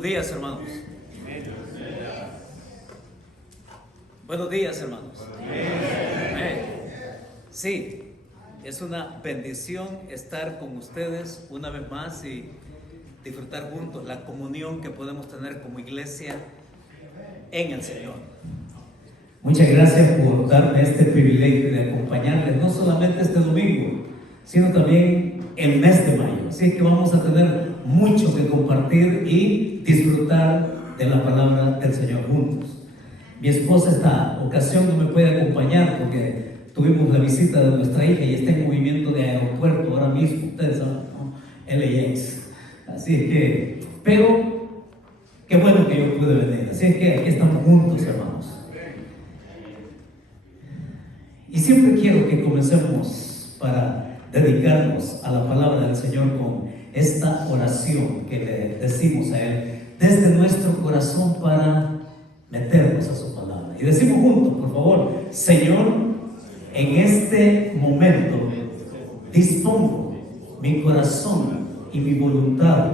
Buenos días, hermanos. Buenos días, hermanos. Amén. Sí, es una bendición estar con ustedes una vez más y disfrutar juntos la comunión que podemos tener como iglesia en el Señor. Muchas gracias por darme este privilegio de acompañarles, no solamente este domingo, sino también el mes de mayo. Así es que vamos a tener mucho que compartir y disfrutar de la palabra del Señor juntos. Mi esposa esta ocasión no me puede acompañar porque tuvimos la visita de nuestra hija y está en movimiento de aeropuerto ahora mismo, ustedes saben, ¿no? LAX. Así es que, pero qué bueno que yo pude venir. Así es que aquí estamos juntos, hermanos. Y siempre quiero que comencemos para dedicarnos a la palabra del Señor con esta oración que le decimos a Él desde nuestro corazón para meternos a su palabra. Y decimos juntos, por favor: Señor, en este momento dispongo mi corazón y mi voluntad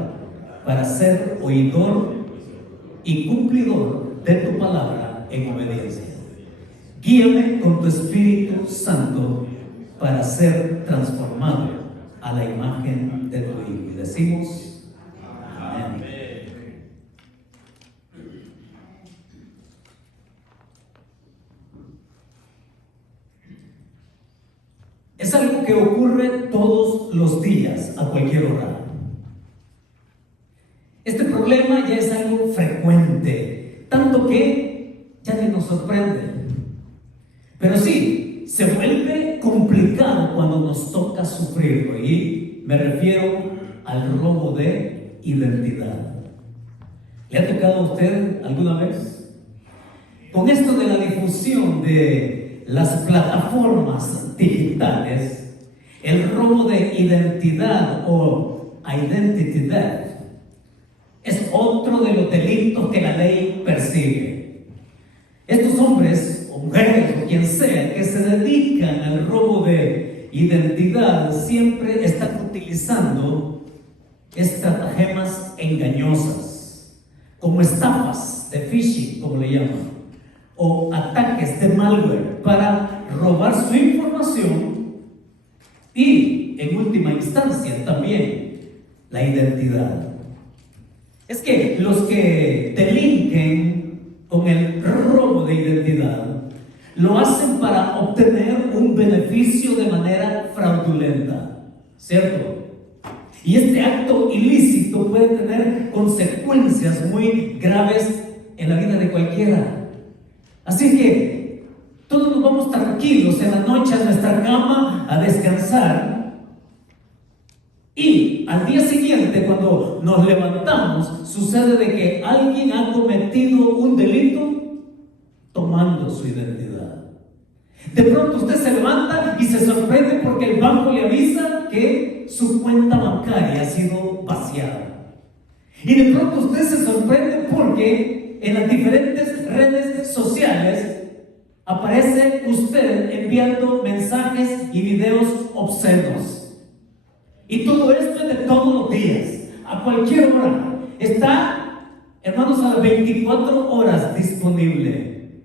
para ser oidor y cumplidor de tu palabra en obediencia. Guíame con tu Espíritu Santo para ser transformado a la imagen de tu Hijo. Y decimos amén. Es algo que ocurre todos los días, a cualquier hora. Este problema ya es algo frecuente, tanto que ya ni nos sorprende. Pero sí, se vuelve complicado cuando nos toca sufrirlo, y me refiero al robo de identidad. ¿Le ha tocado a usted alguna vez? Con esto de la difusión de las plataformas digitales, el robo de identidad o identity theft es otro de los delitos que la ley persigue. Estos hombres o mujeres o quien sea que se dedican al robo de identidad siempre están utilizando estratagemas engañosas, como estafas de phishing, como le llaman, o ataques de malware para robar su información y, en última instancia, también la identidad. Es que los que delinquen con el robo de identidad lo hacen para obtener un beneficio de manera fraudulenta, ¿cierto? Y este acto ilícito puede tener consecuencias muy graves en la vida de cualquiera. Así que todos nos vamos tranquilos en la noche a nuestra cama a descansar, y al día siguiente, cuando nos levantamos, sucede de que alguien ha cometido un delito tomando su identidad. De pronto usted se levanta y se sorprende porque el banco le avisa que su cuenta bancaria ha sido vaciada. Y de pronto usted se sorprende porque en las diferentes redes sociales aparece usted enviando mensajes y videos obscenos. Y todo esto es de todos los días, a cualquier hora. Está, hermanos, a las 24 horas disponible.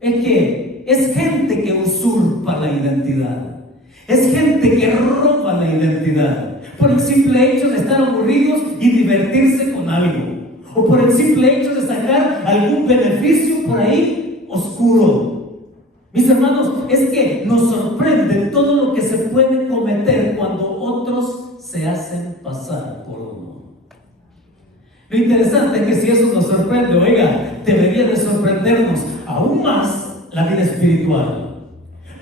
Es que es gente que usurpa la identidad. Es gente que roba la identidad por el simple hecho de estar aburridos y divertirse con algo, o por el simple hecho de sacar algún beneficio por ahí oscuro. Mis hermanos, es que nos sorprende todo lo que se puede cometer cuando otros se hacen pasar por uno. Lo interesante es que si eso nos sorprende, oiga, debería de sorprendernos aún más la vida espiritual.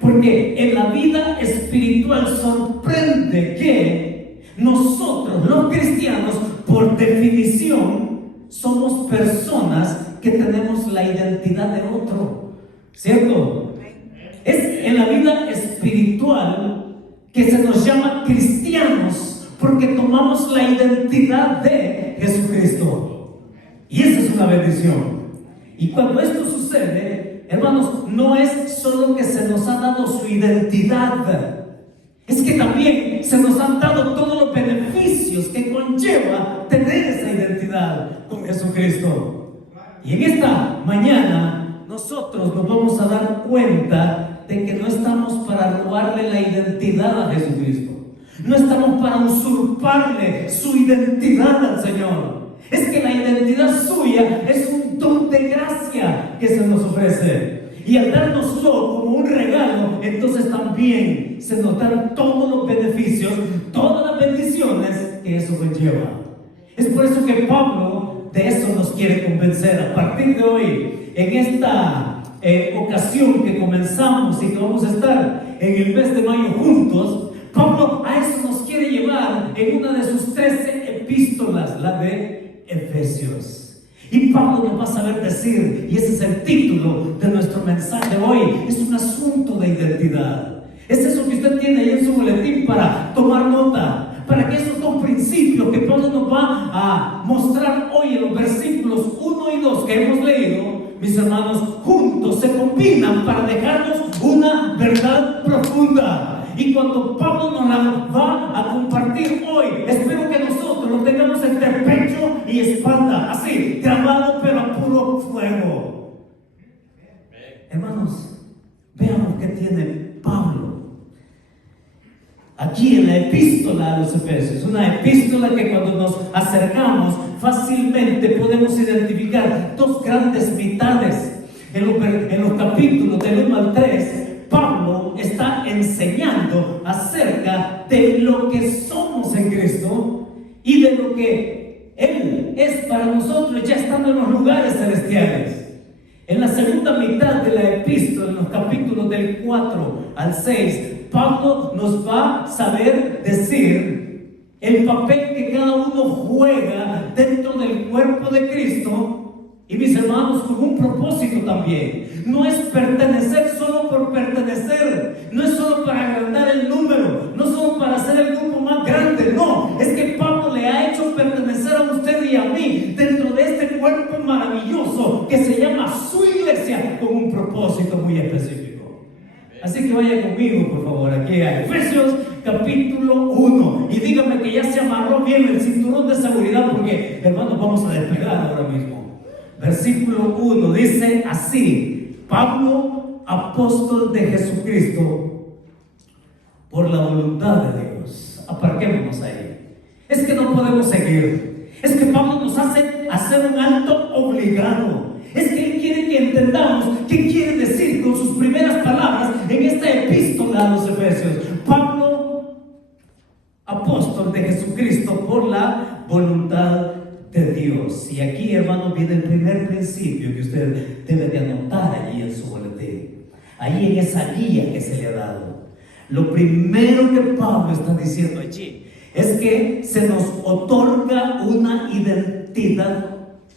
Porque en la vida espiritual sorprende que nosotros, los cristianos, por definición, somos personas que tenemos la identidad de otro, ¿cierto? Es en la vida espiritual que se nos llama cristianos, porque tomamos la identidad de Jesucristo. Y esa es una bendición. Y cuando esto sucede, hermanos, no es solo que se nos ha dado su identidad, es que también se nos han dado todos los beneficios que conlleva tener esa identidad. identidad con Jesucristo. Y en esta mañana nosotros nos vamos a dar cuenta de que no estamos para robarle la identidad a Jesucristo. No estamos para usurparle su identidad al Señor. Es que la identidad suya es un don de gracia que se nos ofrece. Y al dárnoslo como un regalo, entonces también se nos dan todos los beneficios, todas las bendiciones que eso conlleva. Es por eso que Pablo de eso nos quiere convencer. A partir de hoy, en esta ocasión que comenzamos y que vamos a estar en el mes de mayo juntos, Pablo a eso nos quiere llevar en una de sus 13 epístolas, la de Efesios. Y Pablo nos va a saber decir, y ese es el título de nuestro mensaje de hoy, es un asunto de identidad. Es eso que usted tiene ahí en su boletín para tomar nota, para que esos dos principios que Pablo nos va a mostrar hoy en los versículos 1 y 2 que hemos leído, mis hermanos, juntos se combinan para dejarnos una verdad profunda. Y cuando Pablo nos la va a compartir hoy, espero que nosotros lo tengamos entre pecho y espalda, así, grabado pero a puro fuego. Hermanos, veamos qué tiene Pablo aquí en la epístola a los Efesios. Una epístola que cuando nos acercamos fácilmente podemos identificar dos grandes mitades. En los capítulos del 1 al 3, Pablo está enseñando acerca de lo que somos en Cristo y de lo que Él es para nosotros ya estando en los lugares celestiales. En la segunda mitad de la epístola, en los capítulos del 4 al 6, Pablo nos va a saber decir el papel que cada uno juega dentro del cuerpo de Cristo. Y mis hermanos, con un propósito también. No es pertenecer solo por pertenecer, no es solo para agrandar el número, no solo para hacer el grupo más grande, no, es que Pablo le ha hecho pertenecer a usted y a mí dentro de este cuerpo maravilloso que se llama su iglesia, con un propósito muy específico. Así que vaya conmigo, por favor, aquí a Efesios capítulo 1 y dígame que ya se amarró bien el cinturón de seguridad, porque hermanos, vamos a despegar ahora mismo. Versículo 1 dice así: Pablo, apóstol de Jesucristo, por la voluntad de Dios. Aparquémonos ahí. Es que no podemos seguir. Es que Pablo nos hace hacer un alto obligado. Es que él quiere que entendamos qué quiere decir con sus primeras palabras en esta epístola a los Efesios. Pablo, apóstol de Jesucristo, por la voluntad de Dios. Y aquí, hermanos, viene el primer principio que usted debe de anotar allí en su boletín, ahí en esa guía que se le ha dado. Lo primero que Pablo está diciendo allí es que se nos otorga una identidad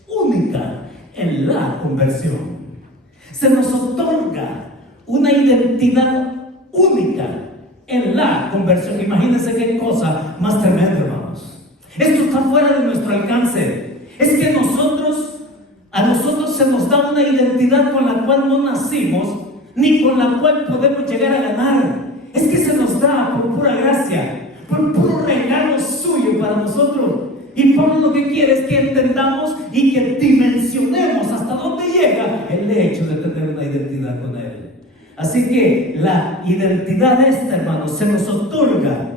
única en la conversión. Se nos otorga una identidad única en la conversión. Imagínense qué cosa más tremenda, hermanos. Esto está fuera de nuestro alcance. Es que a nosotros se nos da una identidad con la cual no nacimos, ni con la cual podemos llegar a ganar. Es que se nos da por pura gracia, por puro regalo suyo para nosotros. Y Pablo lo que quiere es que entendamos y que dimensionemos hasta dónde llega el hecho de tener una identidad con Él. Así que la identidad esta, hermanos, se nos otorga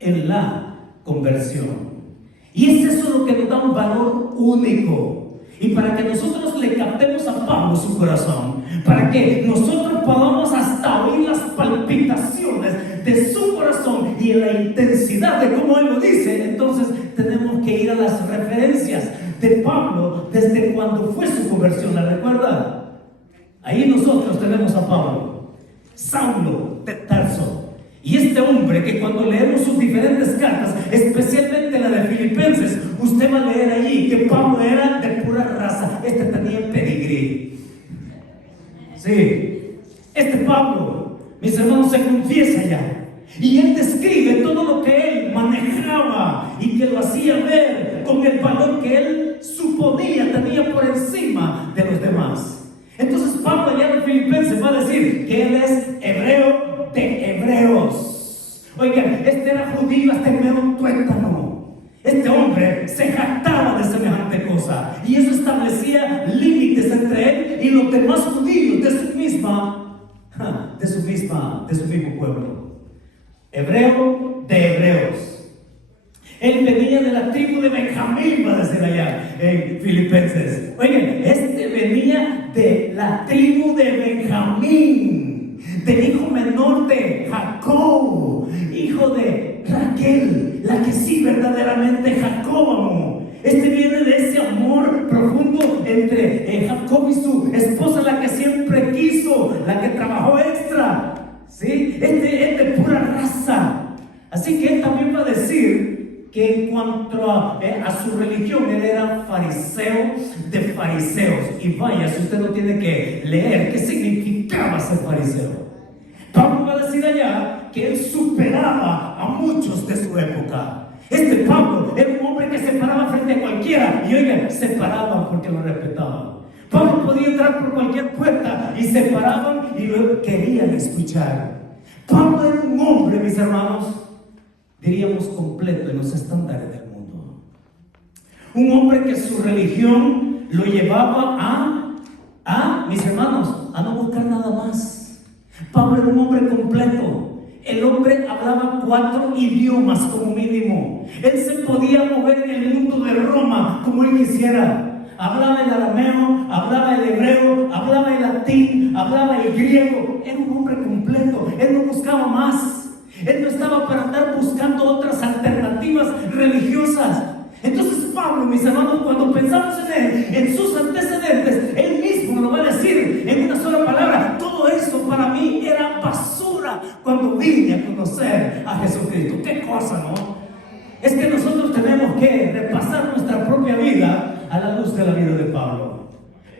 en la conversión. Y es eso lo que nos da un valor único. Y para que nosotros le captemos a Pablo su corazón, para que nosotros podamos hasta oír las palpitaciones de su corazón y en la intensidad de cómo él lo dice, entonces tenemos que ir a las referencias de Pablo desde cuando fue su conversión. ¿La recuerda? Ahí nosotros tenemos a Pablo, Saulo de Tarso. Y este hombre que cuando leemos sus diferentes cartas, especialmente la de Filipenses, usted va a leer allí que Pablo era de pura raza. Este tenía pedigrí. Sí, este Pablo, mis hermanos, se confiesa ya. Y él describe todo lo que él manejaba y que lo hacía ver con el valor que él suponía tenía por encima de los demás. Entonces Pablo allá en Filipenses va a decir que él es hebreo de hebreos. Oigan, este era judío hasta el mero tuétano. Este hombre se jactaba y los demás judíos de su mismo pueblo. Hebreo de hebreos. Él venía de la tribu de Benjamín, va a decir allá en Filipenses. Oigan, venía de la tribu de Benjamín, del hijo menor de Jacob, hijo de Raquel, la que sí verdaderamente Jacob amó. Viene de ese amor profundo entre Jacob y su esposa, la que siempre quiso, la que trabajó extra, ¿sí? Es de pura raza. Así que él también va a decir que en cuanto a su religión, él era fariseo de fariseos. Y vaya, si usted no tiene que leer qué significaba ser fariseo. Pablo va a decir allá que él superaba a muchos de su época. Pablo era un hombre que se paraba frente a cualquiera, y oigan, se paraban porque lo respetaban. Pablo podía entrar por cualquier puerta y se paraban y luego querían escuchar. Pablo era un hombre, mis hermanos, diríamos completo en los estándares del mundo. Un hombre que su religión lo llevaba mis hermanos, a no buscar nada más. Pablo era un hombre completo. El hombre hablaba 4 idiomas como mínimo. Él se podía mover en el mundo de Roma como él quisiera. Hablaba el arameo, hablaba el hebreo, hablaba el latín, hablaba el griego. Era un hombre completo. Él no buscaba más. Él no estaba para andar buscando otras alternativas religiosas. Entonces Pablo, mis hermanos, cuando pensamos en él, en sus antecedentes, él mismo lo va a decir en una sola palabra: todo eso para mí era basura cuando vine a conocer a Jesucristo. ¡Qué cosa!, ¿no? Es que nosotros tenemos que repasar nuestra propia vida a la luz de la vida de Pablo.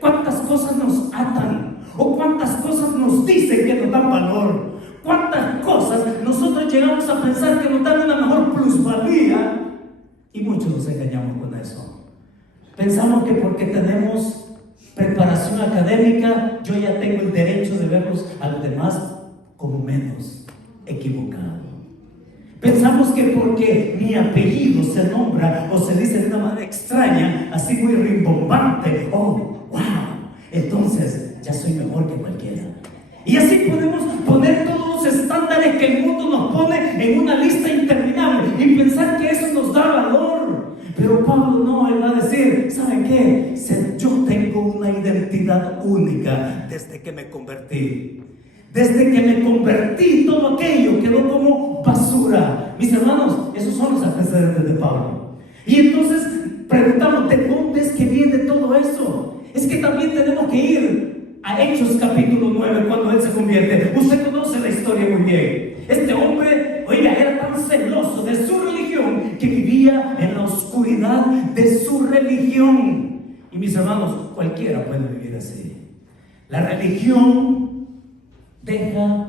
¿Cuántas cosas nos atan? ¿O cuántas cosas nos dicen que nos dan valor? ¿Cuántas cosas nosotros llegamos a pensar que nos dan una mejor plusvalía? Y muchos nos engañamos con eso. Pensamos que porque tenemos preparación académica, yo ya tengo el derecho de verlos a los demás como menos. Equivocado. Pensamos que porque mi apellido se nombra o se dice de una manera extraña, así muy rimbombante, oh, wow, entonces ya soy mejor que cualquiera. Y así podemos poner todos los estándares que el mundo nos pone en una lista interminable y pensar que eso nos da valor. Pero Pablo no, él va a decir: ¿saben qué? Yo tengo una identidad única desde que me convertí. Desde que me convertí, todo aquello quedó como basura. Mis hermanos, esos son los antecedentes de Pablo. Y entonces preguntamos: ¿de dónde es que viene todo eso? Es que también tenemos que ir a Hechos capítulo 9, cuando él se convierte. Usted conoce la historia muy bien. Este hombre, oiga, era tan celoso de su religión que vivía en la oscuridad de su religión. Y mis hermanos, cualquiera puede vivir así. La religión deja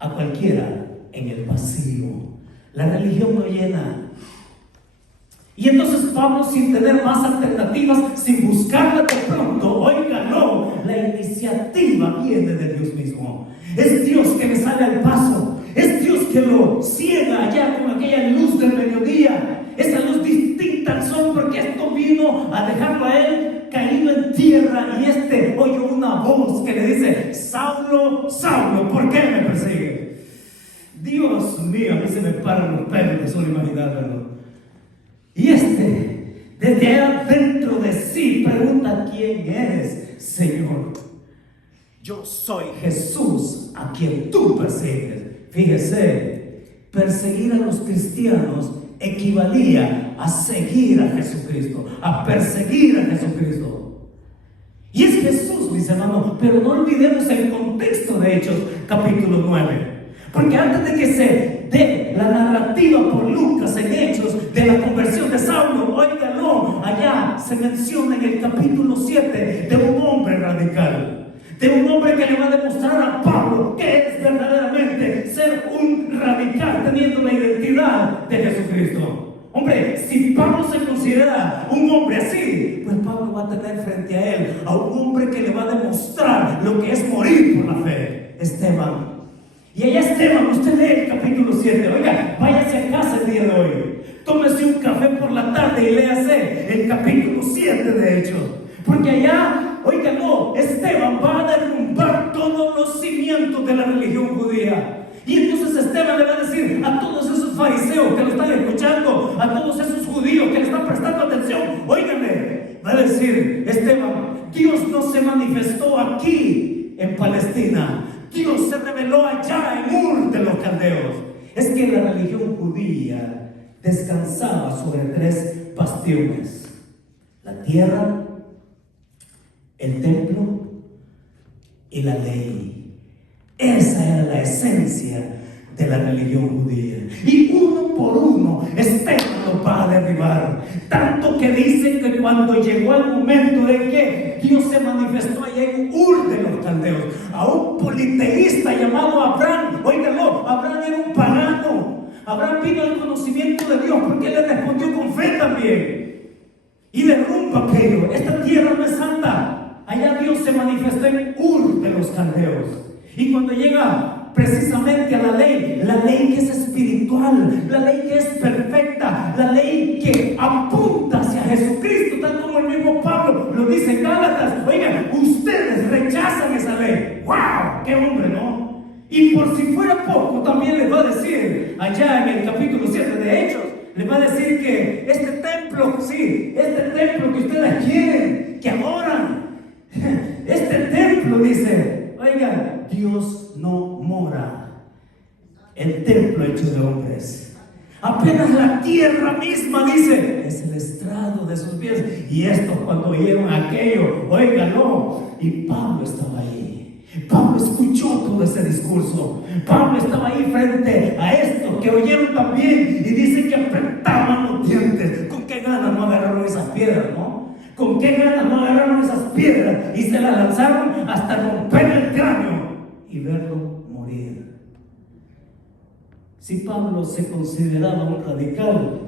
a cualquiera en el vacío. La religión no llena. Y entonces Pablo, sin tener más alternativas, sin buscarla de pronto, oiga, no, la iniciativa viene de Dios mismo. Es Dios que le sale al paso. Es Dios que lo ciega allá con aquella luz del mediodía. Esa luz distinta al sol, porque esto vino a dejarlo a él caído en tierra. Y oyó una voz que le dice: Saulo, Saulo, ¿por qué me persigue? Dios mío, a mí se me paran los pelos de solo imaginármelo. Y desde allá dentro de sí, pregunta: ¿quién eres, Señor? Yo soy Jesús a quien tú persigues. Fíjese, perseguir a los cristianos equivalía a seguir a Jesucristo, a perseguir a Jesucristo. Y es Jesús, mis hermanos, pero no olvidemos el contexto de Hechos capítulo 9. Porque antes de que se dé la narrativa por Lucas en Hechos de la conversión de Saulo, óigalo, allá se menciona en el capítulo 7 de un hombre radical. De un hombre que le va a demostrar a Pablo que es verdaderamente ser un radical teniendo la identidad de Jesucristo. Hombre, si Pablo se considera un hombre así, pues Pablo va a tener frente a él a un hombre que le va a demostrar lo que es morir por la fe: Esteban. Y allá Esteban, usted lee el capítulo 7. Oiga, váyase a casa el día de hoy, tómese un café por la tarde y léase el capítulo 7 de Hechos. Porque allá, oiga, no, Esteban fariseos que lo están escuchando, a todos esos judíos que le están prestando atención, óiganme, va a decir Esteban, Dios no se manifestó aquí en Palestina, Dios se reveló allá en Ur de los Caldeos. Es que la religión judía descansaba sobre 3 bastiones: la tierra, el templo y la ley. Esa era la esencia de la religión judía. Y uno por uno Esteban los va a derribar. Tanto que dicen que cuando llegó el momento de que Dios se manifestó allá en Ur de los Caldeos, a un politeísta llamado Abraham, óigalo, Abraham era un pagano. Abraham vino al conocimiento de Dios porque él le respondió con fe también. Y derrumba aquello. Esta tierra no es santa. Allá Dios se manifestó en Ur de los Caldeos. Y cuando llega precisamente a la ley que es espiritual, la ley que es perfecta, la ley que apunta hacia Jesucristo, tal como el mismo Pablo lo dice en Gálatas. Oigan, ustedes rechazan esa ley. ¡Wow! ¡Qué hombre!, ¿no? Y por si fuera poco, también les va a decir allá en el capítulo 7 de Hechos, les va a decir que este templo, sí, este templo que ustedes quieren, que adoran, este templo, dice, oigan, Dios no mora en templo hecho de hombres. Apenas la tierra misma, dice, es el estrado de sus pies. Y estos, cuando oyeron aquello, óiganlo, y Pablo estaba ahí. Pablo escuchó todo ese discurso. Pablo estaba ahí frente a estos que oyeron también, y dice que apretaban los dientes. ¿Con qué ganas no agarraron esas piedras, no? ¿Con qué ganas no agarraron esas piedras y se las lanzaron hasta romper el cráneo y verlo morir? Si Pablo se consideraba un radical,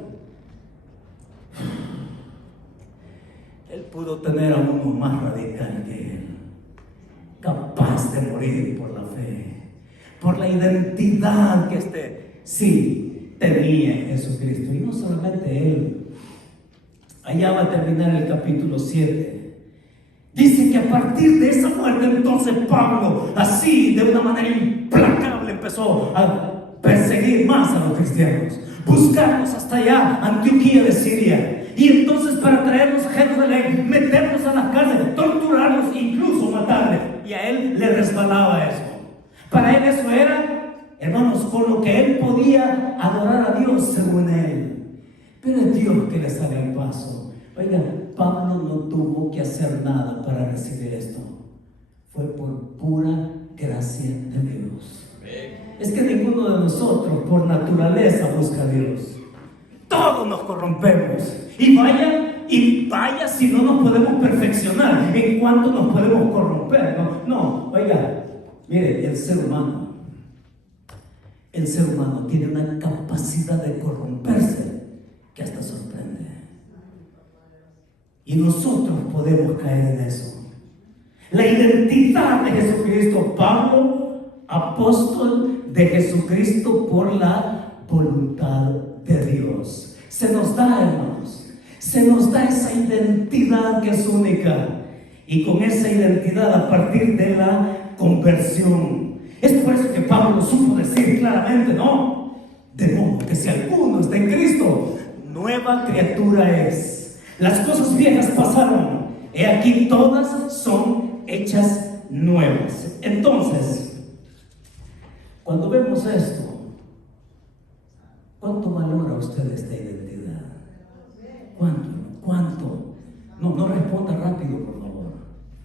él pudo tener a uno más radical que él, capaz de morir por la fe, por la identidad que sí tenía en Jesucristo. Y no solamente él. Allá va a terminar el capítulo 7. Dice que a partir de esa muerte, entonces Pablo, así de una manera implacable, empezó a perseguir más a los cristianos, buscarlos hasta allá, Antioquía de Siria. Y entonces, para traerlos objetos de ley, meterlos a las cárceles, torturarlos, incluso matarles. Y a él le resbalaba eso. Para él eso era, hermanos, con lo que él podía adorar a Dios según él. Pero es Dios que le sale al paso. Oigan, Pablo no tuvo que hacer nada para recibir esto. Fue por pura gracia de Dios. Es que ninguno de nosotros por naturaleza busca a Dios. Todos nos corrompemos. Y vaya si no nos podemos perfeccionar, en cuanto nos podemos corromper. No, oiga, mire, el ser humano tiene una capacidad de corromperse que hasta sorprende. Y nosotros podemos caer en eso. La identidad de Jesucristo. Pablo, apóstol de Jesucristo por la voluntad de Dios. Se nos da, hermanos, se nos da esa identidad que es única. Y con esa identidad, a partir de la conversión, es por eso que Pablo supo decir claramente, ¿no? De modo que si alguno está en Cristo, nueva criatura es. Las cosas viejas pasaron, he aquí todas son hechas nuevas. Entonces, cuando vemos esto, ¿cuánto valora usted esta identidad? ¿Cuánto? No responda rápido, por favor.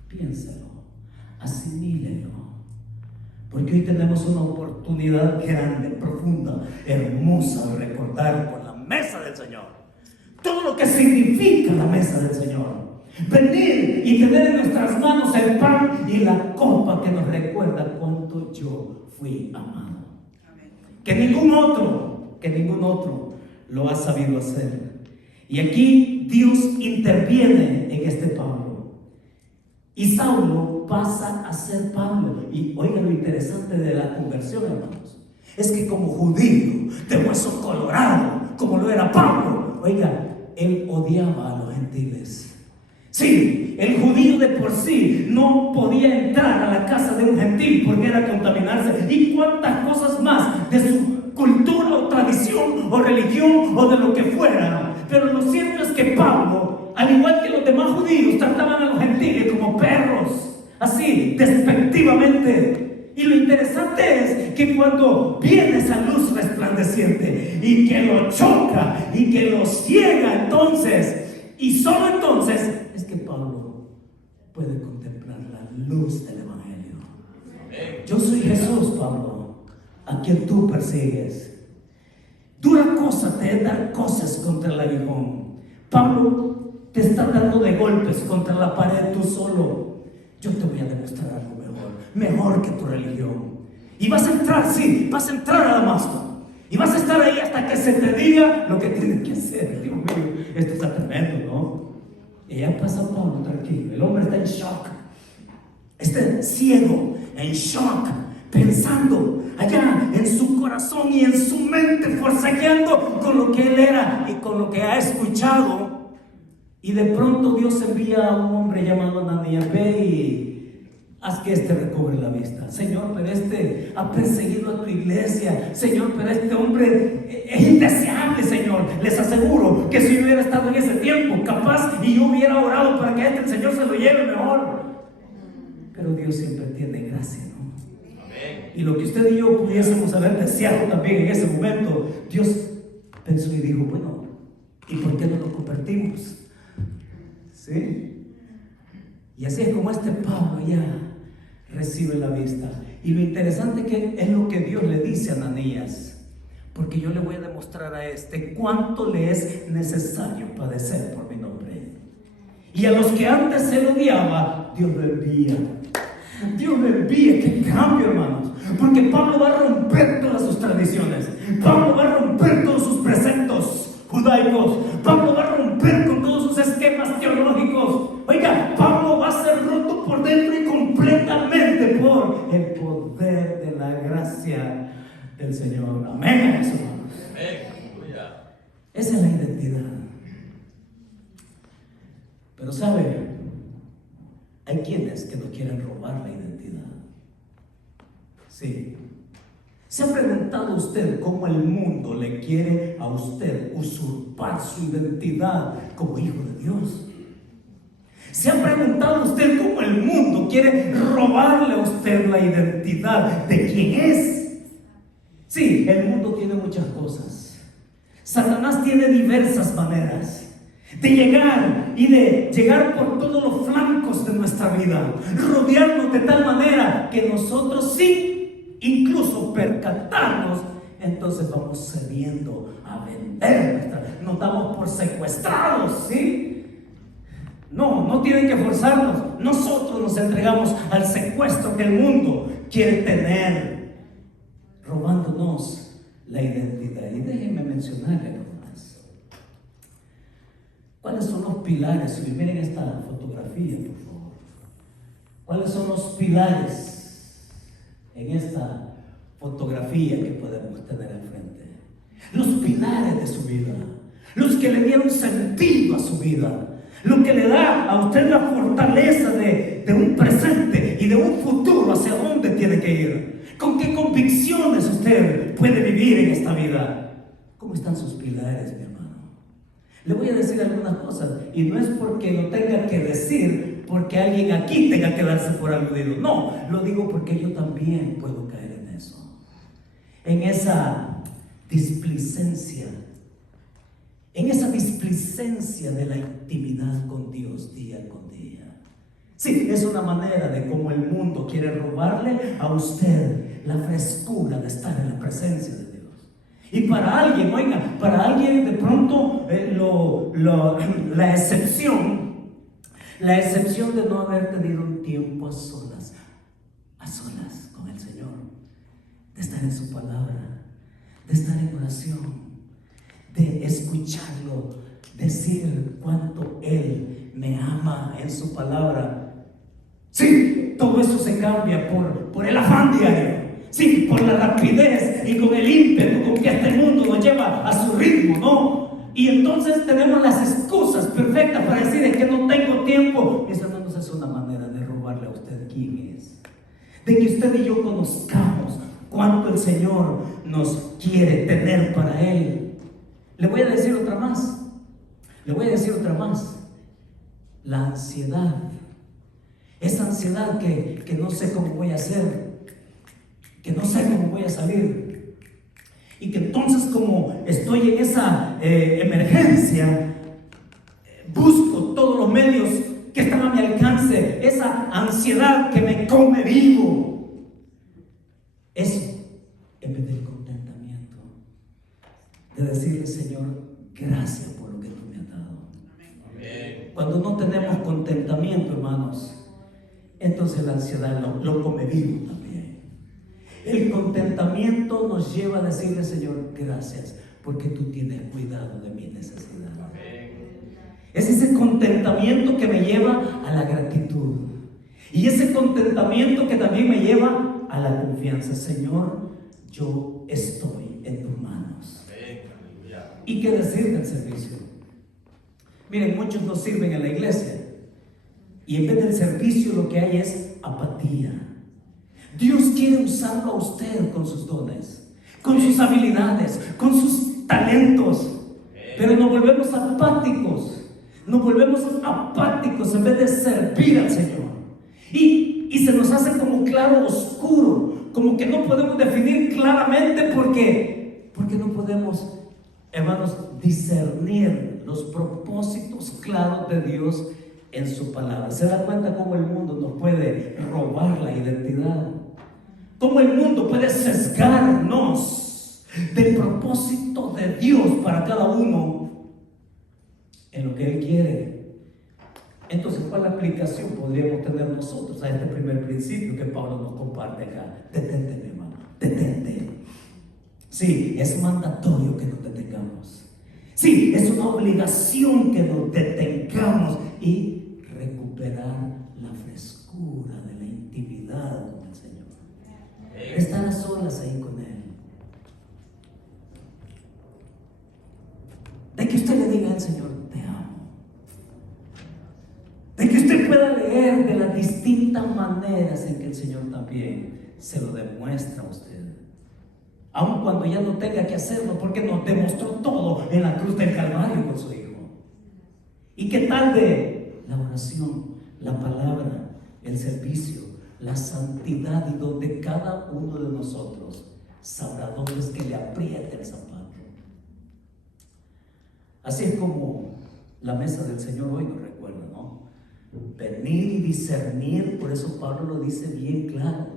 Piénsalo, asimílelo. Porque hoy tenemos una oportunidad grande, profunda, hermosa de recordar por la mesa del Señor todo lo que significa la mesa del Señor. Venir y tener en nuestras manos el pan y la copa que nos recuerda cuánto yo fui amado. Que ningún otro lo ha sabido hacer. Y aquí Dios interviene en este Pablo. Y Saulo pasa a ser Pablo. Y oigan lo interesante de la conversión, hermanos. Es que como judío, de hueso colorado, como lo era Pablo, oigan, él odiaba a los gentiles. Sí, el judío de por sí no podía entrar a la casa de un gentil porque era contaminarse. Y cuántas cosas más de su cultura o tradición o religión o de lo que fuera. Pero lo cierto es que Pablo, al igual que los demás judíos, trataban a los gentiles como perros, así, despectivamente. Y lo interesante es que cuando viene esa luz resplandeciente y que lo choca y que lo ciega, entonces, y solo entonces, es que Pablo puede contemplar la luz del Evangelio. Yo soy Jesús, Pablo, a quien tú persigues. Dura cosa te es dar cosas contra el aguijón. Pablo te está dando de golpes contra la pared tú solo. Yo te voy a demostrar algo mejor que tu religión. Y vas a entrar, sí, vas a entrar a Damasco. Y vas a estar ahí hasta que se te diga lo que tienes que hacer. Dios mío, esto está tremendo, ¿no? Y ya pasa Pablo tranquilo. El hombre está en shock. Está ciego, en shock, pensando allá en su corazón y en su mente, forcejeando con lo que él era y con lo que ha escuchado. Y de pronto Dios envía a un hombre llamado Ananías: ve y haz que este recobre la vista. Señor, pero este ha perseguido a tu iglesia. Señor, pero este hombre es indeseable, Señor. Les aseguro que si yo hubiera estado en ese tiempo, capaz, y yo hubiera orado para que el Señor se lo lleve mejor. Pero Dios siempre tiene gracia, ¿no? Amén. Y lo que usted y yo pudiésemos haber deseado también en ese momento, Dios pensó y dijo: bueno, ¿y por qué no lo convertimos? ¿Sí? Y así es como este Pablo ya recibe la vista. Y lo interesante que es lo que Dios le dice a Ananías: porque yo le voy a demostrar a este cuánto le es necesario padecer por mi nombre. Y a los que antes él odiaba, Dios lo envía. Dios lo envía. ¡Qué cambio, hermanos! Porque Pablo va a romper todas sus tradiciones. Pablo va a romper todos sus preceptos judaicos. Pablo va a romper con todos sus esquemas teológicos. Oiga, Pablo va a ser roto por dentro y completamente por el poder de la gracia del Señor. Amén, hermanos. Esa es la identidad. Pero sabe, hay quienes que no quieren robar la identidad. Sí. ¿Se ha preguntado usted cómo el mundo le quiere a usted usurpar su identidad como hijo de Dios? ¿Se ha preguntado usted cómo el mundo quiere robarle a usted la identidad de quién es? Sí, el mundo tiene muchas cosas. Satanás tiene diversas maneras de llegar por todos los flancos de nuestra vida, rodearnos de tal manera que nosotros, sin incluso percatarnos, entonces vamos cediendo a vender, nos damos por secuestrados, ¿sí? No tienen que forzarnos. Nosotros nos entregamos al secuestro que el mundo quiere tener, robándonos la identidad. Y déjenme mencionarle algo más. ¿Cuáles son los pilares? Y miren esta fotografía, por favor. ¿Cuáles son los pilares en esta fotografía que podemos tener al frente? Los pilares de su vida, los que le dieron sentido a su vida, lo que le da a usted la fortaleza de un presente y de un futuro hacia dónde tiene que ir. ¿Con qué convicciones usted puede vivir en esta vida? ¿Cómo están sus pilares, mi hermano? Le voy a decir algunas cosas, y no es porque lo tenga que decir porque alguien aquí tenga que darse por aludido. No, lo digo porque yo también puedo caer en eso, en esa displicencia, de la intimidad con Dios día con día. Sí, es una manera de cómo el mundo quiere robarle a usted la frescura de estar en la presencia de Dios. Y para alguien, oiga, para alguien de pronto la excepción de no haber tenido un tiempo a solas con el Señor, de estar en su palabra, de estar en oración, de escucharlo decir cuánto Él me ama en su palabra. Sí, todo eso se cambia por el afán diario. Sí, por la rapidez y con el ímpetu con que este mundo nos lleva a su ritmo, ¿no? Y entonces tenemos las excusas perfectas para decir: es que no tengo tiempo. Esa no nos es una manera de robarle a usted quién es. De que usted y yo conozcamos cuánto el Señor nos quiere tener para Él. Le voy a decir otra más. La ansiedad. Esa ansiedad que no sé cómo voy a hacer, que no sé cómo voy a salir. Y que entonces, como estoy en esa emergencia, busco todos los medios que están a mi alcance. Esa ansiedad que me come vivo. Eso, en vez del contentamiento, de decirle: Señor, gracias por lo que tú me has dado. Amén. Cuando no tenemos contentamiento, hermanos, entonces la ansiedad lo come vivo también. El contentamiento nos lleva a decirle: Señor, gracias porque tú tienes cuidado de mi necesidad. Amén. Es ese contentamiento que me lleva a la gratitud. Y ese contentamiento que también me lleva a la confianza. Señor, yo estoy en tus manos. ¿Y qué decir del servicio? Miren, muchos no sirven en la iglesia. Y en vez del servicio lo que hay es apatía. Dios quiere usarlo a usted con sus dones, con sus habilidades, con sus talentos. Pero nos volvemos apáticos. Nos volvemos apáticos en vez de servir al Señor. Y se nos hace como claro oscuro, como que no podemos definir claramente porque no podemos, hermanos, discernir los propósitos claros de Dios en su palabra. ¿Se da cuenta cómo el mundo nos puede robar la identidad? Cómo el mundo puede sesgarnos del propósito de Dios para cada uno en lo que Él quiere. Entonces, ¿cuál aplicación podríamos tener nosotros a este primer principio que Pablo nos comparte acá? Detente, mi hermano, detente. Sí, es mandatorio que nos detengamos. Sí, es una obligación que nos detengamos y recuperar la frescura de la intimidad con el Señor. Estar a solas ahí con Él. De que usted le diga al Señor: te amo. De que usted pueda leer de las distintas maneras en que el Señor también se lo demuestra a usted. Aun cuando ya no tenga que hacerlo, porque nos demostró todo en la cruz del Calvario con su Hijo. ¿Y qué tal de la oración, la palabra, el servicio, la santidad, y donde cada uno de nosotros sabrá dónde es que le aprieta el zapato? Así es como la mesa del Señor hoy nos recuerda, ¿no? Venir y discernir. Por eso Pablo lo dice bien claro: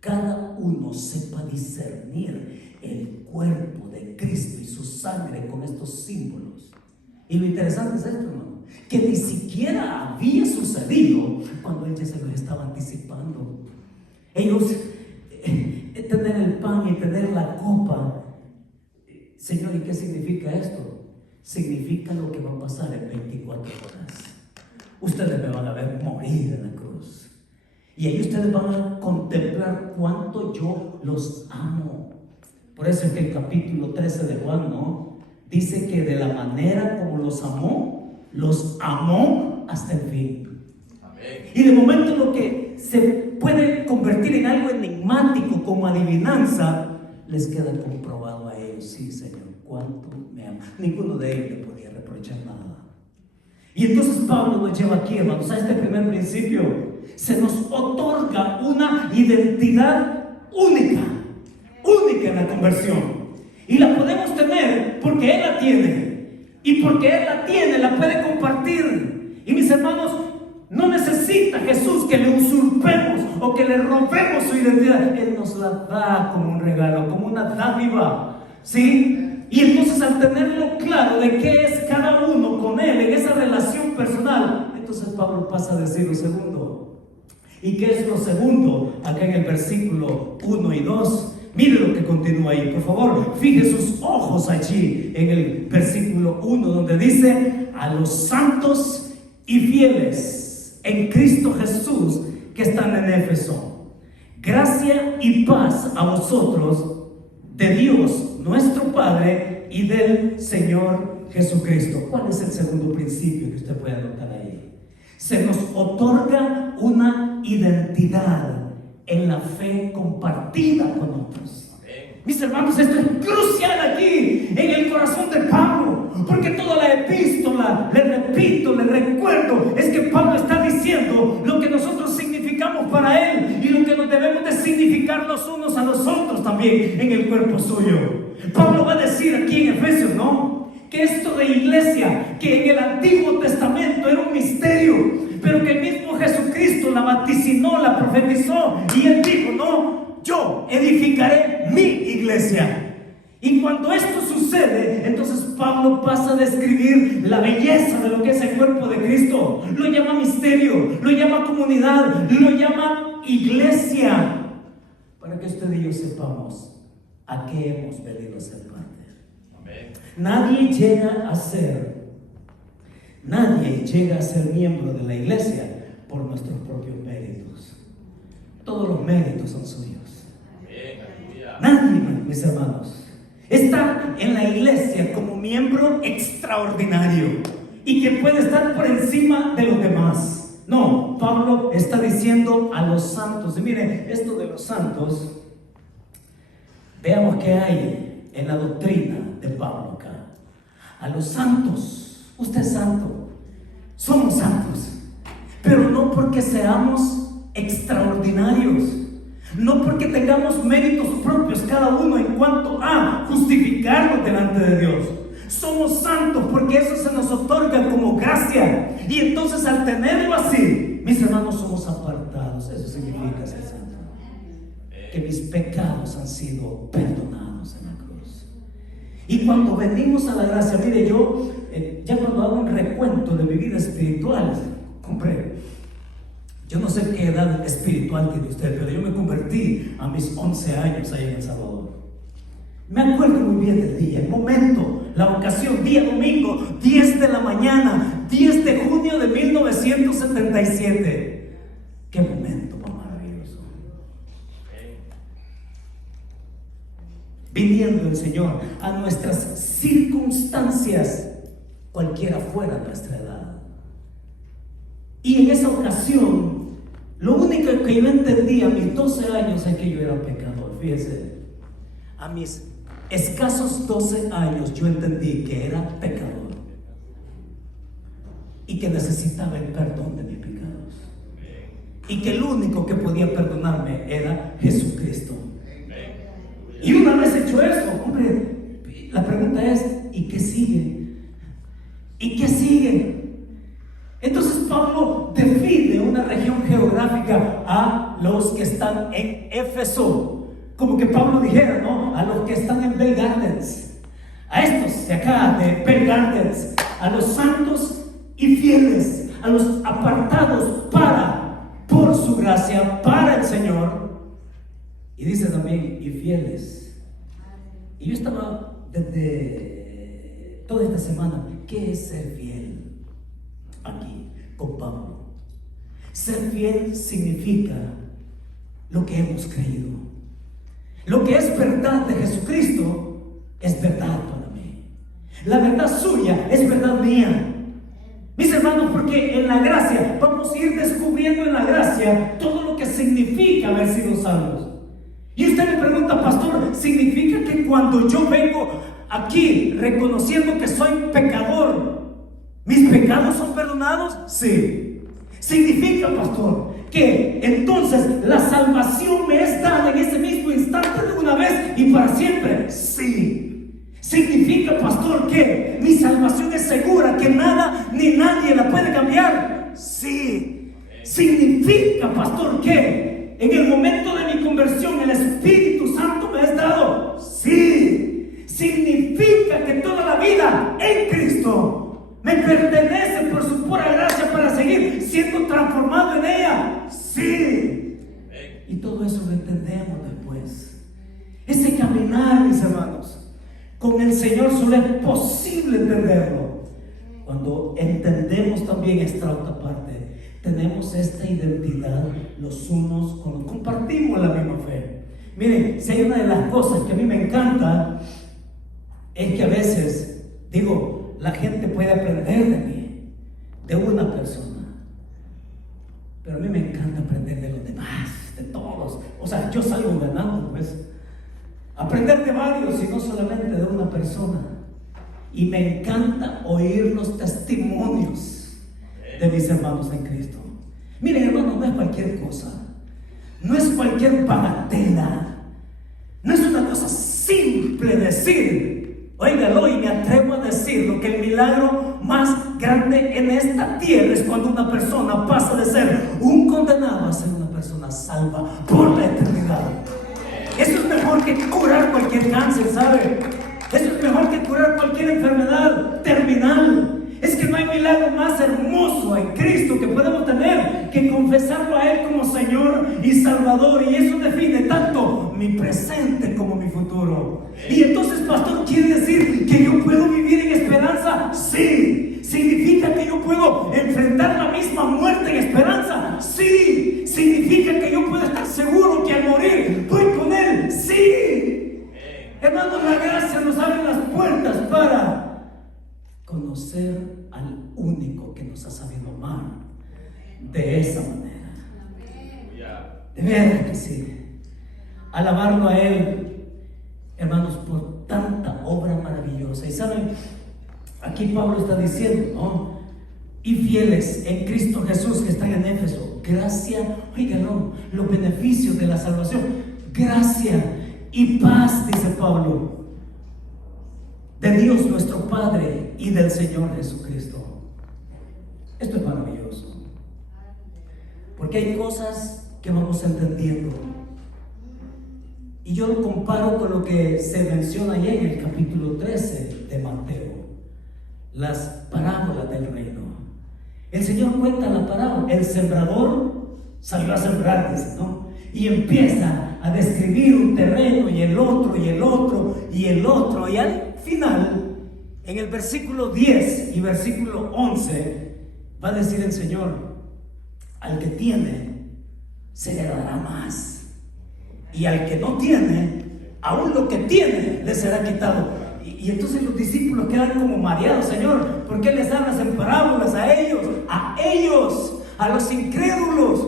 cada uno sepa discernir el cuerpo de Cristo y su sangre con estos símbolos. Y lo interesante es esto, hermano, que ni siquiera había sucedido cuando ellos se los estaba anticipando. Ellos, tener el pan y tener la copa. Señor, ¿y qué significa esto? Significa lo que va a pasar en 24 horas. Ustedes me van a ver morir en la cruz. Y ahí ustedes van a contemplar cuánto yo los amo. Por eso es que el capítulo 13 de Juan, ¿no?, dice que de la manera como los amó hasta el fin. Amén. Y de momento lo que se puede convertir en algo enigmático como adivinanza, les queda comprobado a ellos. Sí, Señor, cuánto me ama. Ninguno de ellos le podía reprochar nada. Y entonces Pablo nos lleva aquí, hermanos, a este primer principio. Se nos otorga una identidad única en la conversión. Y la podemos tener porque Él la tiene. Y porque Él la tiene, la puede compartir. Y mis hermanos, no necesita Jesús que le usurpemos o que le rompemos su identidad. Él nos la da como un regalo, como una dádiva, ¿sí? Y entonces, al tenerlo claro de qué es cada uno con Él en esa relación personal, entonces Pablo pasa a decir lo segundo. ¿Y qué es lo segundo? Acá en el versículo 1 y 2. Mire lo que continúa ahí, por favor. Fije sus ojos allí en el versículo 1, donde dice: a los santos y fieles en Cristo Jesús que están en Éfeso, gracia y paz a vosotros de Dios nuestro Padre y del Señor Jesucristo. ¿Cuál es el segundo principio que usted puede anotar ahí? Se nos otorga una identidad en la fe compartida con otros. Mis hermanos, esto es crucial aquí en el corazón de Pablo, porque toda la epístola, le repito, le recuerdo, es que Pablo está diciendo lo que nosotros significamos para él y lo que nos debemos de significar los unos a los otros también en el cuerpo suyo. Pablo va a decir aquí en Efesios, ¿no?, que esto de iglesia, que en el Antiguo Testamento era un misterio, pero que el mismo Jesucristo la vaticinó, la profetizó, y él dijo, no, yo edificaré mi iglesia. Y cuando esto sucede, entonces Pablo pasa a describir la belleza de lo que es el cuerpo de Cristo. Lo llama misterio, lo llama comunidad, lo llama iglesia, para que usted y yo sepamos a qué hemos venido a ser parte. Nadie llega a ser miembro de la iglesia por nuestros propios méritos. Todos los méritos son suyos. Nadie, mis hermanos, está en la iglesia como miembro extraordinario y que puede estar por encima de los demás. No, Pablo está diciendo a los santos. Y miren, esto de los santos, veamos qué hay en la doctrina de Pablo acá. A los santos, usted es santo, somos santos, pero no porque seamos extraordinarios, no porque tengamos méritos propios cada uno en cuanto a justificarnos delante de Dios. Somos santos porque eso se nos otorga como gracia, y entonces al tenerlo así, mis hermanos, somos apartados. Eso significa ser santo, que mis pecados han sido perdonados en la cruz. Y cuando venimos a la gracia, mire, yo ya cuando hago un recuento de mi vida espiritual, compré, yo no sé qué edad espiritual tiene usted, pero yo me convertí a mis 11 años ahí en El Salvador. Me acuerdo muy bien del día, el momento, la ocasión, día domingo, 10 de la mañana, 10 de junio de 1977. Qué momento más maravilloso. Viniendo el Señor a nuestras circunstancias, cualquiera fuera nuestra edad. Y en esa ocasión, lo único que yo entendí a mis 12 años es que yo era pecador. Fíjese, a mis escasos 12 años yo entendí que era pecador y que necesitaba el perdón de mis pecados, y que el único que podía perdonarme era Jesucristo. Y una vez hecho eso, hombre, la pregunta es, ¿y qué sigue? ¿Y qué sigue? Entonces Pablo define una región geográfica a los que están en Éfeso, como que Pablo dijera, ¿no?, a los que están en Bell Gardens, a estos de acá de Bell Gardens, a los santos y fieles, a los apartados por su gracia, para el Señor. Y dice también, y fieles. Y yo estaba desde toda esta semana, ¿qué es ser fiel? Aquí, con Pablo. Ser fiel significa lo que hemos creído. Lo que es verdad de Jesucristo es verdad para mí. La verdad suya es verdad mía. Mis hermanos, porque en la gracia vamos a ir descubriendo en la gracia todo lo que significa haber sido salvos. Y usted me pregunta, pastor, ¿significa que cuando yo vengo aquí reconociendo que soy pecador, mis pecados son perdonados? Sí. ¿Significa, pastor, que entonces la salvación me es dada en ese mismo instante de una vez y para siempre? Sí. ¿Significa, pastor, que mi salvación es segura, que nada ni nadie la puede cambiar? Sí. ¿Significa, pastor, que en el momento de mi conversión el Espíritu Santo me es dado? Sí. ¿Significa que toda la vida en Cristo me pertenece por su pura gracia para seguir siendo transformado en ella? Sí. Y todo eso lo entendemos después. Ese caminar, mis hermanos, con el Señor solo es posible entenderlo cuando entendemos también esta otra parte. Tenemos esta identidad los unos con los, compartimos la misma fe. Miren, si hay una de las cosas que a mí me encanta, es que a veces digo, la gente puede aprender de mí, de una persona, pero a mí me encanta aprender de los demás, de todos. O sea, yo salgo ganando, pues. aprender de varios y no solamente de una persona. Y me encanta oír los testimonios de mis hermanos en Cristo. Miren, hermanos, no es cualquier cosa, no es cualquier bagatela, no es una cosa simple decir, óigalo, y me atrevo a decirlo, que el milagro más grande en esta tierra es cuando una persona pasa de ser un condenado a ser una persona salva por la eternidad. Eso es mejor que curar cualquier cáncer, ¿sabe? Eso es mejor que curar cualquier enfermedad terminal. Es que no hay milagro más hermoso en Cristo que podemos tener que confesarlo a Él como Señor y Salvador. Y eso define tanto mi presente como mi futuro. Y entonces, pastor, ¿quiere decir que yo puedo vivir en esperanza? Sí. ¿Significa que yo puedo enfrentar la misma muerte en esperanza? Sí. ¿Significa que yo puedo estar seguro que al morir voy con Él? Sí. Hermanos, la gracia nos abre las puertas para conocer al único que nos ha sabido amar de esa manera. De veras que sí. Alabarlo a Él, hermanos, por tanta obra maravillosa. Y saben, aquí Pablo está diciendo, ¿no? Y fieles en Cristo Jesús, que están en Éfeso, gracia, oigan, los beneficios de la salvación, gracia y paz, dice Pablo, de Dios nuestro Padre y del Señor Jesucristo. Esto es maravilloso, porque hay cosas que vamos entendiendo, y yo lo comparo con lo que se menciona ahí en el capítulo 13 de Mateo, las parábolas del reino. El Señor cuenta la parábola, el sembrador salió a sembrar, dice, ¿no? Y empieza a describir un terreno y el otro y el otro y el otro, y al final, en el versículo 10 y versículo 11, va a decir el Señor: al que tiene, se le dará más, y al que no tiene, aún lo que tiene le será quitado. Y entonces los discípulos quedan como mareados. Señor, ¿por qué les hablas en parábolas a ellos, a los incrédulos?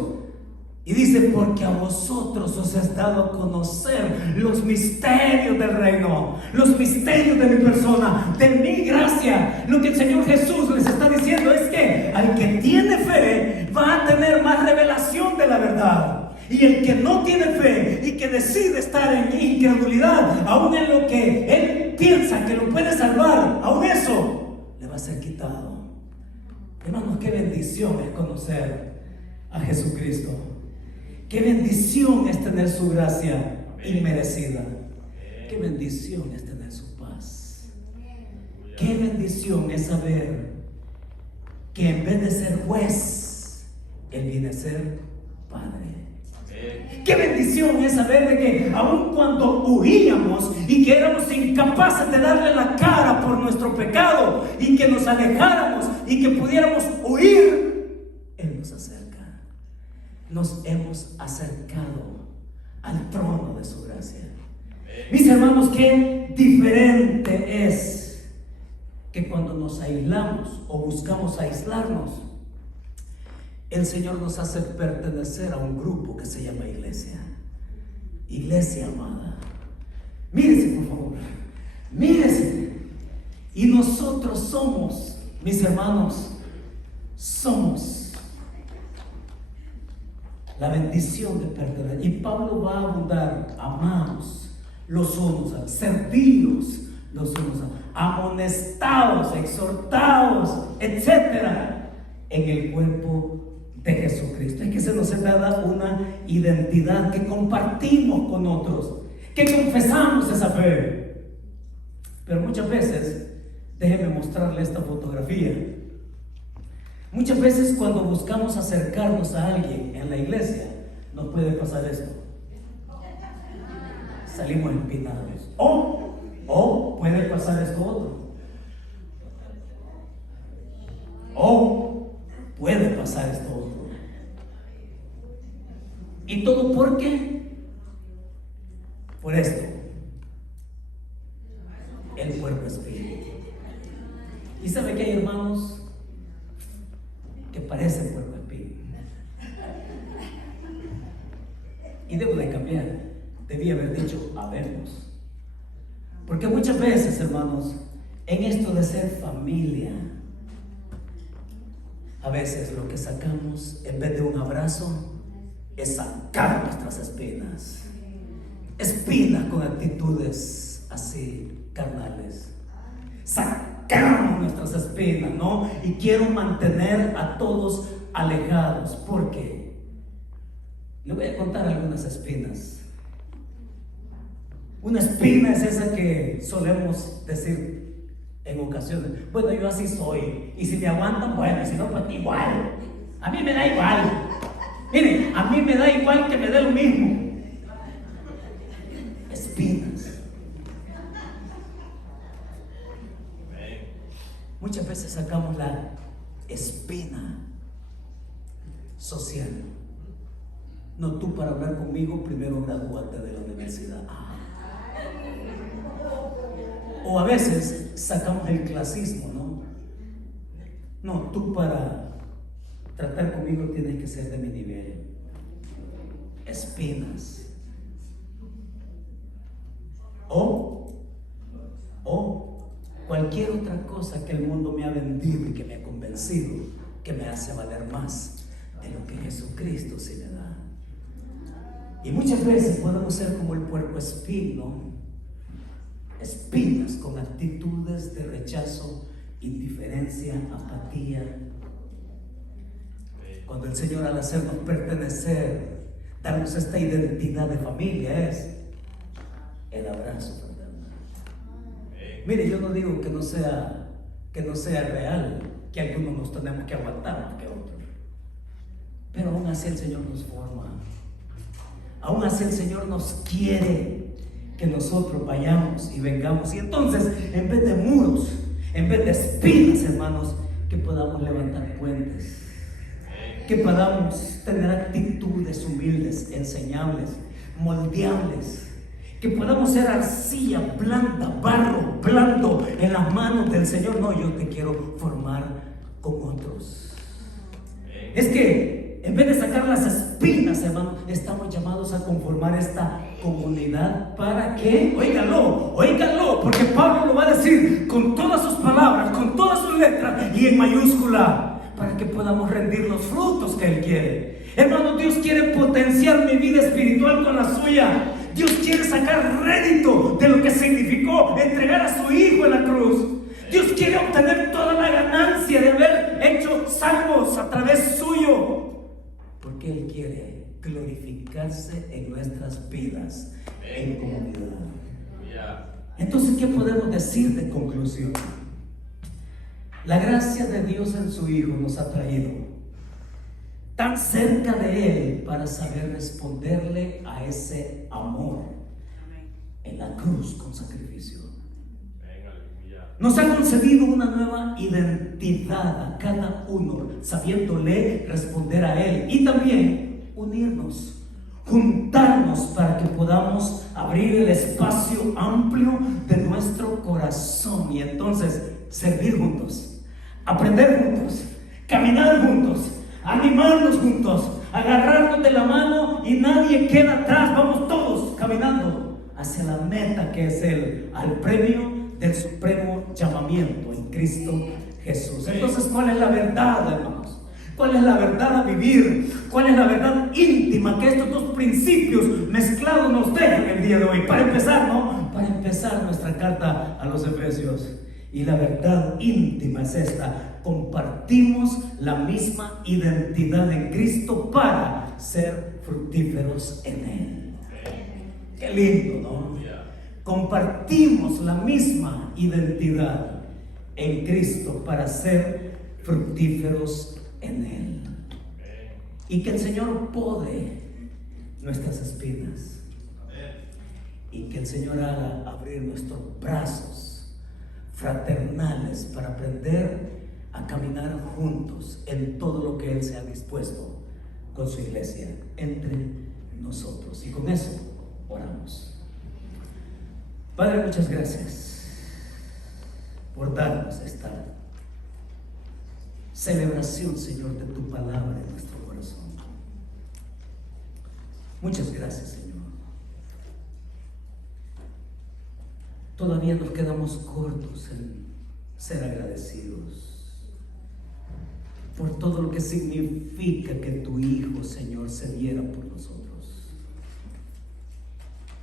Y dice: porque a vosotros os has dado a conocer los misterios del reino, los misterios de mi persona, de mi gracia. Lo que el Señor Jesús les está diciendo es que al que tiene fe va a tener más revelación de la verdad. Y el que no tiene fe y que decide estar en incredulidad, aún en lo que él piensa que lo puede salvar, aún eso le va a ser quitado. Hermanos, qué bendición es conocer a Jesucristo. Qué bendición es tener su gracia inmerecida. Qué bendición es tener su paz. Qué bendición es saber que en vez de ser juez, Él viene a ser Padre. Qué bendición es saber de que aun cuando huíamos y que éramos incapaces de darle la cara por nuestro pecado y que nos alejáramos y que pudiéramos huir, Él nos acerca. Nos hemos acercado al trono de su gracia. Mis hermanos, qué diferente es que cuando nos aislamos o buscamos aislarnos, el Señor nos hace pertenecer a un grupo que se llama iglesia. Iglesia amada. Mírese, por favor. Mírese. Y nosotros somos, mis hermanos, somos la bendición de pertenecer. Y Pablo va a abundar: amados los unos, servidos los unos, amonestados, exhortados, etcétera, en el cuerpo de Jesucristo. Es que se nos ha dado una identidad que compartimos con otros, que confesamos esa fe. Pero muchas veces, déjenme mostrarle esta fotografía. Muchas veces cuando buscamos acercarnos a alguien en la iglesia, nos puede pasar esto: salimos empinados. O puede pasar esto otro. O puede pasar esto otro. ¿Y todo por qué? Por esto: el cuerpo espíritu. Y sabe que hay hermanos que parecen cuerpo espíritu. Y debo de cambiar. Debí haber dicho habemos. Porque muchas veces, hermanos, en esto de ser familia, a veces lo que sacamos en vez de un abrazo es sacar nuestras espinas. Espinas con actitudes así carnales. Sacamos nuestras espinas, ¿no? Y quiero mantener a todos alejados. ¿Por qué? Le voy a contar algunas espinas. Una espina es esa que solemos decir en ocasiones: bueno, yo así soy, y si me aguantan, bueno, y si no, pues igual. A mí me da igual. Miren, a mí me da igual que me dé lo mismo. Espinas. Muchas veces sacamos la espina social. No, tú para hablar conmigo primero gradúate de la universidad. O a veces sacamos el clasismo, ¿no? No, tú para tratar conmigo tienes que ser de mi nivel. Espinas. O cualquier otra cosa que el mundo me ha vendido y que me ha convencido que me hace valer más de lo que Jesucristo sí me da. Y muchas veces podemos ser como el puercoespín, ¿no? Espinas con actitudes de rechazo, indiferencia, apatía. Cuando el Señor, al hacernos pertenecer, darnos esta identidad de familia, es el abrazo fraternal. Mire, yo no digo que no sea real, que algunos nos tenemos que aguantar más que otros, pero aún así el Señor nos forma. Aún así el Señor nos quiere que nosotros vayamos y vengamos. Y entonces, en vez de muros, en vez de espinas, hermanos, que podamos levantar puentes, que podamos tener actitudes humildes, enseñables, moldeables, que podamos ser arcilla blanda, barro blando en las manos del Señor. No, yo te quiero formar con otros. Es que en vez de sacar las espinas, hermano, estamos llamados a conformar esta comunidad. ¿Para qué? Óiganlo, porque Pablo lo va a decir con todas sus palabras, con todas sus letras y en mayúscula, para que podamos rendir los frutos que Él quiere. Hermano, Dios quiere potenciar mi vida espiritual con la suya. Dios quiere sacar rédito de lo que significó entregar a su Hijo en la cruz. Dios quiere obtener toda la ganancia de haber hecho salvos a través suyo. Porque Él quiere glorificarse en nuestras vidas, en comunidad. Entonces, ¿qué podemos decir de conclusión? La gracia de Dios en su Hijo nos ha traído tan cerca de Él para saber responderle a ese amor en la cruz con sacrificio. Nos ha concedido una nueva identidad a cada uno, sabiéndole responder a Él, y también unirnos, juntarnos para que podamos abrir el espacio amplio de nuestro corazón y entonces servir juntos, aprender juntos, caminar juntos, animarnos juntos, agarrarnos de la mano y nadie queda atrás. Vamos todos caminando hacia la meta que es al premio del supremo llamamiento en Cristo Jesús. Entonces, ¿cuál es la verdad, hermanos? ¿Cuál es la verdad a vivir? ¿Cuál es la verdad íntima que estos dos principios mezclados nos dejan el día de hoy? Para empezar, ¿no? Para empezar nuestra carta a los Efesios. Y la verdad íntima es esta: compartimos la misma identidad en Cristo para ser fructíferos en Él. Qué lindo, ¿no? Compartimos la misma identidad en Cristo para ser fructíferos en Él. Y que el Señor pode nuestras espinas. Y que el Señor haga abrir nuestros brazos fraternales para aprender a caminar juntos en todo lo que Él se ha dispuesto con su iglesia entre nosotros. Y con eso oramos. Padre, muchas gracias por darnos esta celebración, Señor, de tu palabra en nuestro corazón. Muchas gracias, Señor. todavía nos quedamos cortos en ser agradecidos por todo lo que significa que tu Hijo, Señor, se diera por nosotros.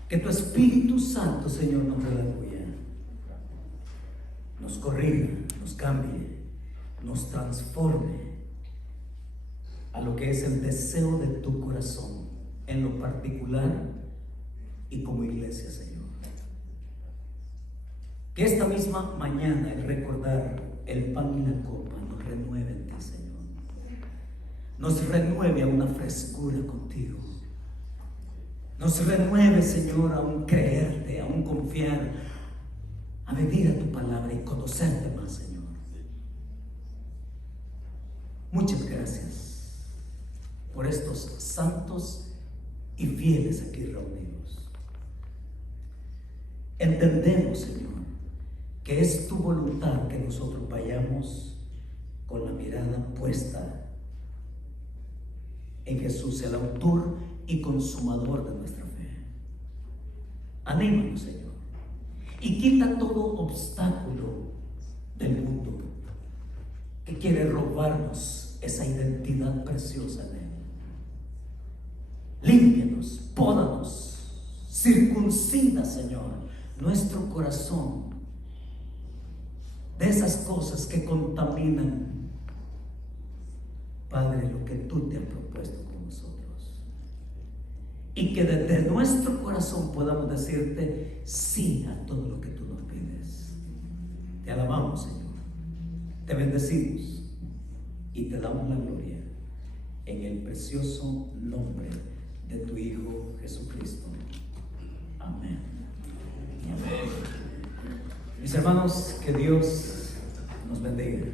Que tu Espíritu Santo, Señor, nos redarguya, nos corrija, nos cambie, nos transforme a lo que es el deseo de tu corazón, en lo particular y como iglesia, Señor. Que esta misma mañana, el recordar el pan y la copa, nos renueve en ti, Señor. Nos renueve a una frescura contigo. Nos renueve, Señor, a un creerte, a un confiar, a venir a tu palabra y conocerte más, Señor. Muchas gracias por estos santos y fieles aquí reunidos. Entendemos, Señor, que es tu voluntad que nosotros vayamos con la mirada puesta en Jesús, el autor y consumador de nuestra fe. Anímanos, Señor, y quita todo obstáculo del mundo que quiere robarnos esa identidad preciosa en Él. Límpianos, pódanos, circuncida, Señor, nuestro corazón de esas cosas que contaminan, Padre, lo que tú te has propuesto con nosotros. Y que desde nuestro corazón podamos decirte sí a todo lo que tú nos pides. Te alabamos, Señor, te bendecimos y te damos la gloria en el precioso nombre de tu Hijo Jesucristo. Amén. Amén. Mis hermanos, que Dios nos bendiga.